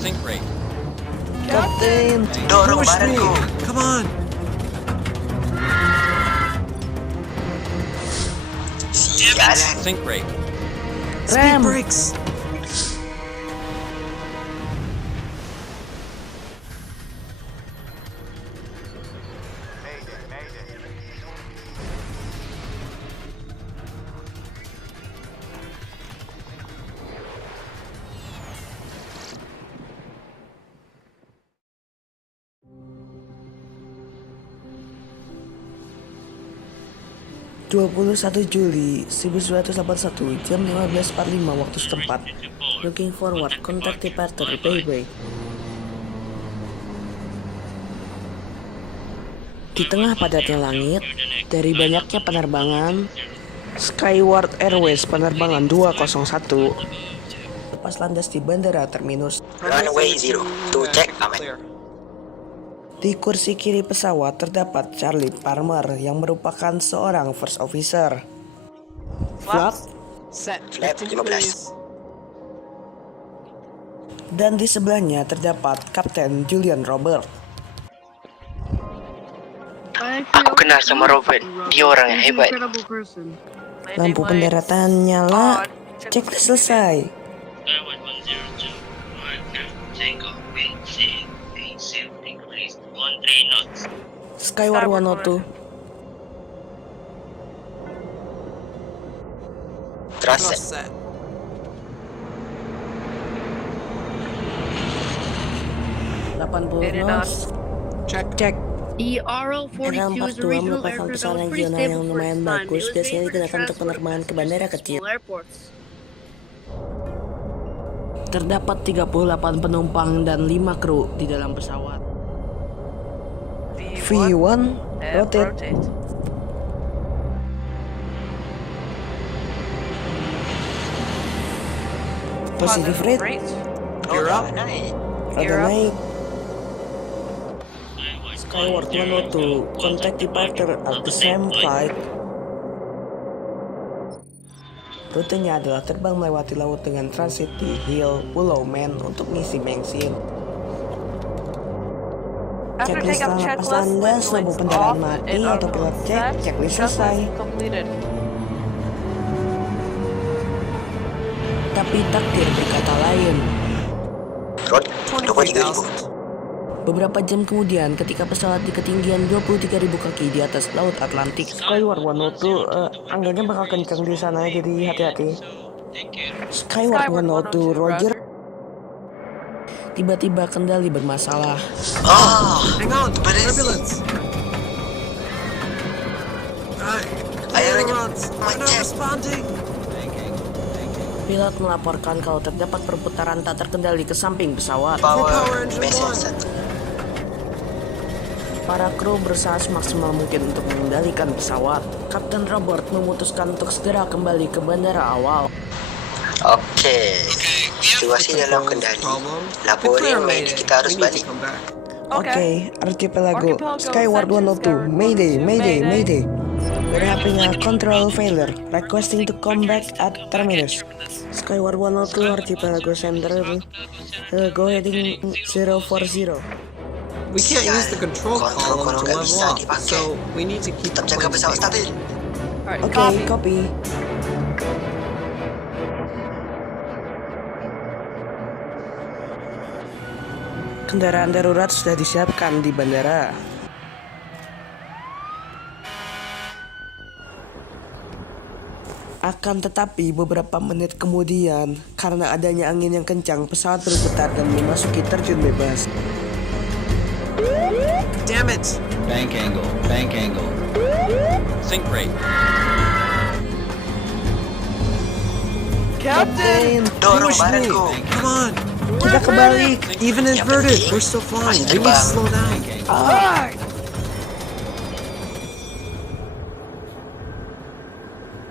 Sink rate. Captain, Dorong push me. barengku. Come on. Sialan. Sink rate. Speed Rem. brakes. Juli 1981 jam 15.45 waktu setempat. Looking forward, contact departure, bye-bye. Di tengah padatnya langit, dari banyaknya penerbangan, Skyward Airways penerbangan 201 lepas landas di bandara terminus. Runway 0. To check, aman. Di kursi kiri pesawat terdapat Charlie Palmer yang merupakan seorang first officer. Flap, Set. Flap 15. dan di sebelahnya terdapat Kapten Julian Robert. Aku kenal sama Robert. Dia orang yang hebat. Lampu pendaratan nyala, checklist selesai. Skyward 102, Tango, wind 6, increase 13 knots. Skyward 102. Trust Trust set. set. knots. Check. Cek. ERL-42 is a RL-42 regional merupakan aircraft that pesawat was pretty regional stable yang for lumayan its time. bagus, It was biasanya made for digunakan untuk transport penerbangan ke bandara kecil. small airports. Terdapat 38 penumpang dan 5 kru di dalam pesawat. V1 rotate. Positive rate, You're up. Naik. rada naik. Skyward 102, contact departure at the same flight. Rutenya adalah terbang melewati laut dengan transit di Hill, Pulau Man untuk ngisi bensin. Checklist setelah lepas landas, lampu pendaraan mati, autopilot cek, checklist selesai. Tapi takdir berkata lain. Rod 23.000. Beberapa jam kemudian, ketika pesawat di ketinggian 23.000 kaki di atas Laut Atlantik, Skyward 102 anginnya bakal kencang di sana, jadi hati-hati. Skyward 102, Roger. Tiba-tiba kendali bermasalah. Oh, Hang on. berhenti. Turbulence. Ailerons. Not Macet. responding. Pilot melaporkan kalau terdapat perputaran tak terkendali ke samping pesawat. Power engine vessel one. set. Para kru berusaha semaksimal mungkin untuk mengendalikan pesawat. Kapten Robert memutuskan untuk segera kembali ke bandara awal. Oke. Situasi dalam kendali. Laporin Mayday, kita harus balik. Oke, Archipelago, Skyward 102, Mayday, Mayday, Mayday. We're having a control failure, requesting to come back at terminus. Skyward 102, Archipelago Center, go heading 040. We can't use the control Kontrol column to nggak level bisa off, dipakai. so we need to keep Tetap jaga the pesawat stabil. Oke, copy. Kendaraan darurat sudah disiapkan di bandara. Akan tetapi beberapa menit kemudian, karena adanya angin yang kencang, pesawat berputar dan memasuki terjun bebas. Damn it! Bank angle. Bank angle. Sink rate. Captain, Dorong Push me! barengku. Come on! kita kebalik. Even inverted, we're still flying. We need to slow down.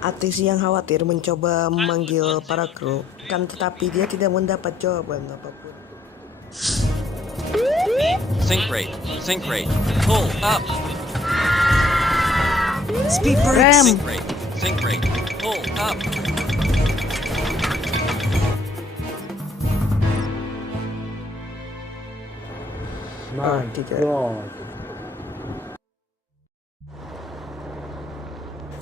Atis yang khawatir mencoba memanggil para kru, kan tetapi dia tidak mendapat jawaban apapun. Sink rate. Sink rate. Pull up. Speed brakes! Sink rate. Sink rate. Pull up. 3.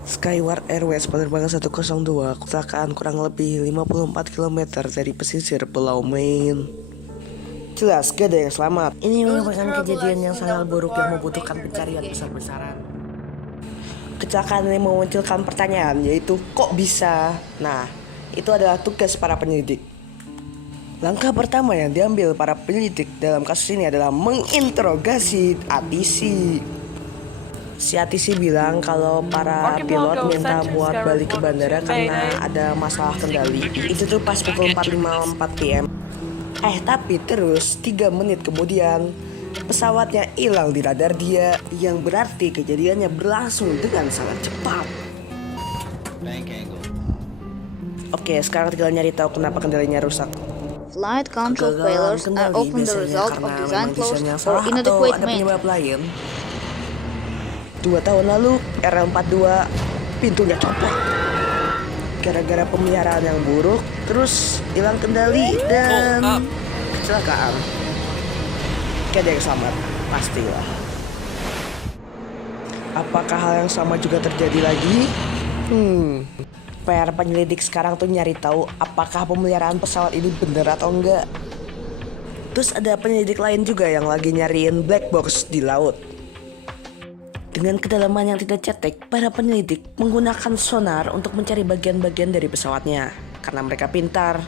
Skyward Airways penerbangan 102 kecelakaan kurang lebih 54 km dari pesisir Pulau Maine. Jelas gak ada yang selamat. Ini merupakan kejadian yang sangat buruk yang membutuhkan pencarian besar-besaran. Kecelakaan ini memunculkan pertanyaan, yaitu kok bisa? Nah, itu adalah tugas para penyelidik. Langkah pertama yang diambil para penyelidik dalam kasus ini adalah menginterogasi ATC. Si ATC bilang kalau para pilot minta buat balik ke bandara karena ada masalah kendali. Itu tuh pas pukul 4.54 PM. Tapi terus 3 menit kemudian pesawatnya hilang di radar dia, yang berarti kejadiannya berlangsung dengan sangat cepat. Bank angle. Oke, sekarang tinggal nyari tahu kenapa kendalinya rusak. Flight control Kegagalan failures are kendali often the biasanya result karena of design memang flaws desain yang or salah atau inadequate ada maintenance. penyebab lain. 2 tahun lalu RL42 pintunya copot gara-gara pemeliharaan yang buruk, terus hilang kendali dan kecelakaan. Gak ada yang selamat, pastilah. Apakah hal yang sama juga terjadi lagi? PR penyelidik sekarang tuh nyari tahu apakah pemeliharaan pesawat ini benar atau enggak. Terus ada penyelidik lain juga yang lagi nyariin black box di laut. Dengan kedalaman yang tidak cetek, para penyelidik menggunakan sonar untuk mencari bagian-bagian dari pesawatnya. Karena mereka pintar,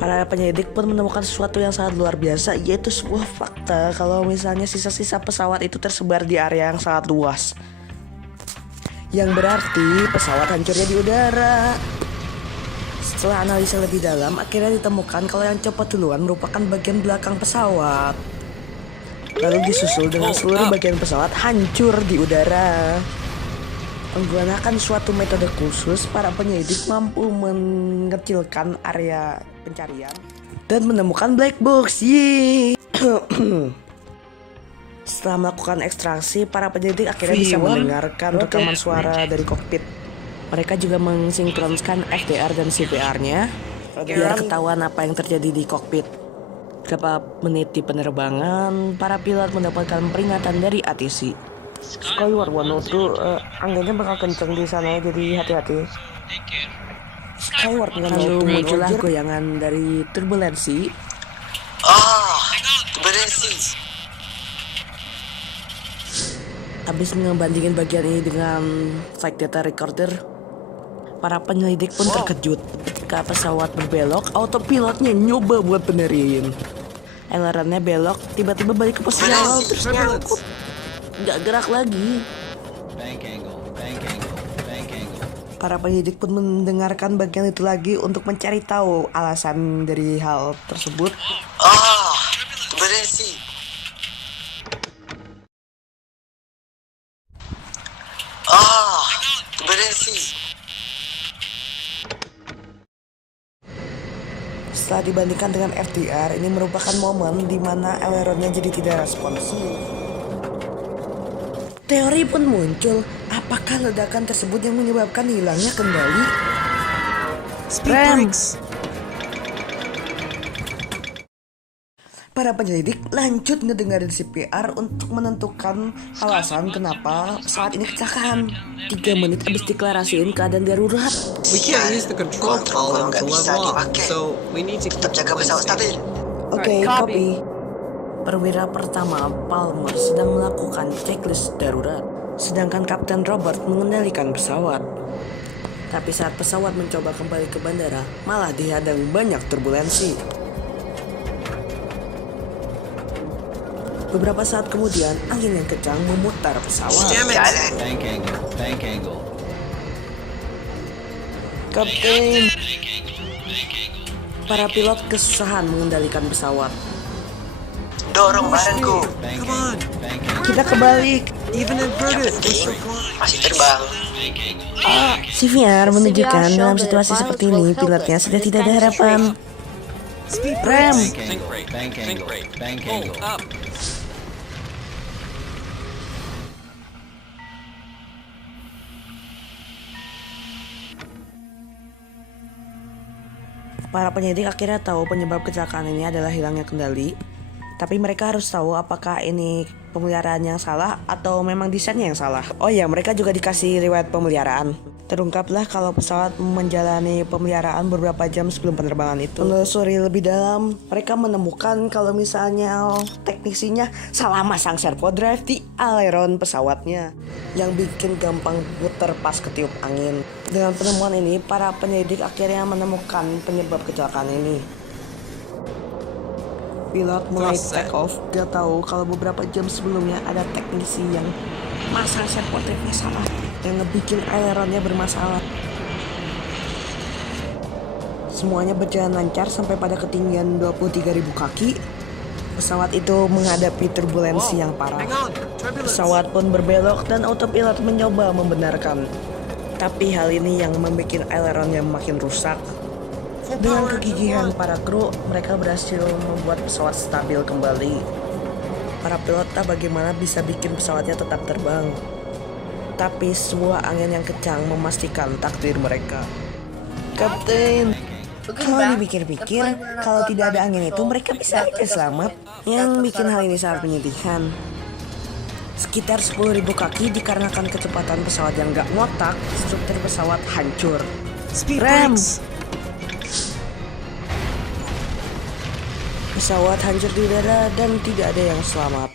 para penyelidik pun menemukan sesuatu yang sangat luar biasa, yaitu sebuah fakta kalau misalnya sisa-sisa pesawat itu tersebar di area yang sangat luas. Yang berarti pesawat hancurnya di udara. Setelah analisa lebih dalam, akhirnya ditemukan kalau yang copot duluan merupakan bagian belakang pesawat. Lalu disusul dengan seluruh bagian pesawat hancur di udara. Menggunakan suatu metode khusus, para penyelidik mampu mengecilkan area pencarian dan menemukan black box. Yeay. Setelah melakukan ekstraksi, para penyelidik akhirnya bisa mendengarkan rekaman suara dari kokpit. Mereka juga mensinkronkan FDR dan CPR-nya biar ketahuan apa yang terjadi di kokpit. Beberapa menit di penerbangan, para pilot mendapatkan peringatan dari ATC. Skyward 102, anginnya bakal kenceng di sana, jadi hati-hati. Skyward 102 muncullah goyangan dari turbulensi. Turbulensi. Habis ngebandingin bagian ini dengan flight data recorder, para penyelidik pun terkejut ketika pesawat berbelok. Autopilotnya nyoba buat benerin. Aileronnya belok, tiba-tiba balik ke posisi awal, terus nyangkut, nggak gerak lagi. Bank angle. Bank angle. Bank angle. Para penyidik pun mendengarkan bagian itu lagi untuk mencari tahu alasan dari hal tersebut. Turbulensi. Turbulensi. Setelah dibandingkan dengan FDR, ini merupakan momen di mana aileronnya jadi tidak responsif. Teori pun muncul, apakah ledakan tersebut yang menyebabkan hilangnya kendali? Speed brakes. Para penyelidik lanjut ngedengerin CPR untuk menentukan alasan kenapa pesawat ini kecelakaan. 3 menit habis deklarasiin keadaan darurat. We can't use the control column to nggak bisa level off, dipakai. so we need to keep Tetap jaga pesawat stabil. Oke, copy. Perwira pertama Palmer sedang melakukan checklist darurat, sedangkan Kapten Robert mengendalikan pesawat. Tapi saat pesawat mencoba kembali ke bandara, malah dihadang banyak turbulensi. Beberapa saat kemudian, angin yang kencang memutar pesawat. Damn it. Jalan. Bank angle. Bank angle. Kapten, para pilot kesusahan mengendalikan pesawat. Dorong barengku. Bank Come on. angle. Bank angle. Kita kebalik. Even Yang inverted, we're penting still flying. masih terbang. CVR menunjukkan dalam situasi seperti ini, pilotnya sudah tidak ada harapan. Speed Rem. brakes. Bank angle. Bank angle. Bank angle. Para penyidik akhirnya tahu penyebab kecelakaan ini adalah hilangnya kendali. Tapi mereka harus tahu apakah ini pemeliharaan yang salah atau memang desainnya yang salah. Oh ya, mereka juga dikasih riwayat pemeliharaan. Terungkaplah kalau pesawat menjalani pemeliharaan beberapa jam sebelum penerbangan itu. Menelusuri lebih dalam, mereka menemukan kalau misalnya teknisinya salah masang servo drive di aileron pesawatnya, yang bikin gampang putar pas ketiup angin. Dengan penemuan ini, para penyelidik akhirnya menemukan penyebab kecelakaan ini. Pilot mulai take off, dia tahu kalau beberapa jam sebelumnya ada teknisi yang masang servo drive-nya salah, yang ngebikin aileronnya bermasalah. Semuanya berjalan lancar sampai pada ketinggian 23.000 kaki. Pesawat itu menghadapi turbulensi yang parah. Pesawat pun berbelok dan autopilot mencoba membenarkan. Tapi hal ini yang membuat aileronnya makin rusak. Dengan kegigihan para kru, mereka berhasil membuat pesawat stabil kembali. Para pilot tak bagaimana bisa bikin pesawatnya tetap terbang. Tapi sebuah angin yang kencang memastikan takdir mereka. Kapten, kalau dipikir-pikir, kalau tidak ada angin itu mereka bisa aja selamat. Yang bikin hal ini sangat menyedihkan. Sekitar 10.000 kaki dikarenakan kecepatan pesawat yang gak ngotak, struktur pesawat hancur. Speed Rem! brakes. Pesawat hancur di udara dan tidak ada yang selamat.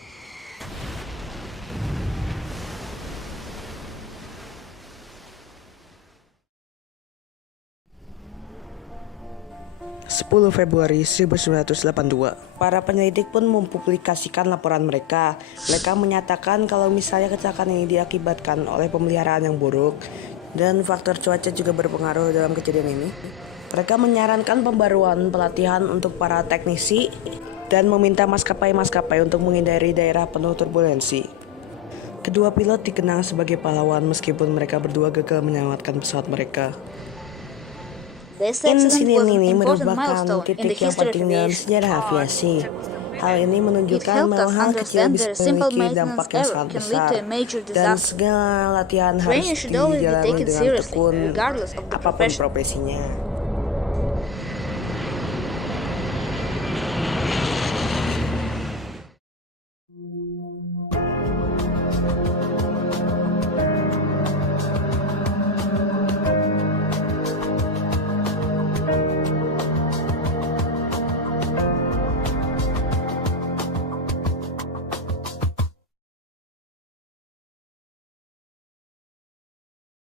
Februari 1982, para penyelidik pun mempublikasikan laporan mereka. Mereka menyatakan kalau misalnya kecelakaan ini diakibatkan oleh pemeliharaan yang buruk dan faktor cuaca juga berpengaruh dalam kejadian ini. Mereka menyarankan pembaruan pelatihan untuk para teknisi dan meminta maskapai-maskapai untuk menghindari daerah penuh turbulensi. Kedua pilot dikenang sebagai pahlawan meskipun mereka berdua gagal menyelamatkan pesawat mereka. Insiden ini merupakan titik yang penting dalam sejarah aviasi. Hal ini menunjukkan bahwa hal kecil bisa memiliki dampak yang sangat besar, dan segala latihan harus dijalani dengan tekun apapun profesinya.